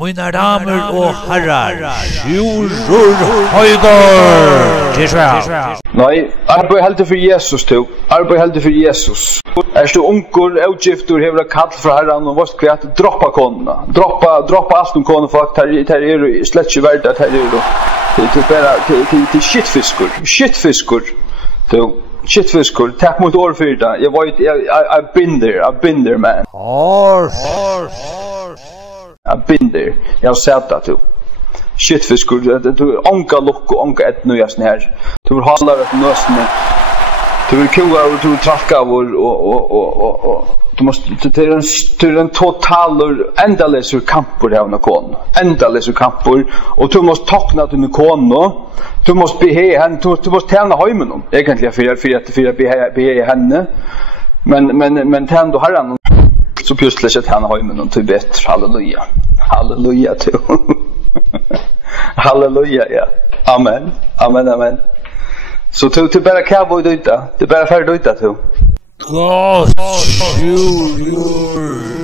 Mina damer og herrar, Sjurur Høydor! Nei, arbeid heldig for Jesus, du. Arbeid heldig for Jesus. Du ungur, utgifter, hever kall fra herran, og vårt kvært, droppa konene. Droppa alt kone, folk, her slett ikke verdt, her til shitfiskor. Shitfiskor, takk mot årfyrda. Jeg vet, I've been there, man. I've been there. Jeg har sett det, du. Shitfiskor, du onka lukk og onka etnøyasn her. Du vil halda rett nøsene. Du vil kua og du vil trakka og du måste till en total endalesur kampur her under kon. Endalesur kampur og du måste takna til kon nå. Du måste be henne, du måste tjäna heimen om. Egentlig för be henne. Men tjäna då herran så plötsligt så tjäna heimen om till bättre. Halleluja. Halleluja till. Halleluja, ja. Amen. Amen, amen. Så till bara cowboy döda. Det bara färd döda till. God, Sjurur.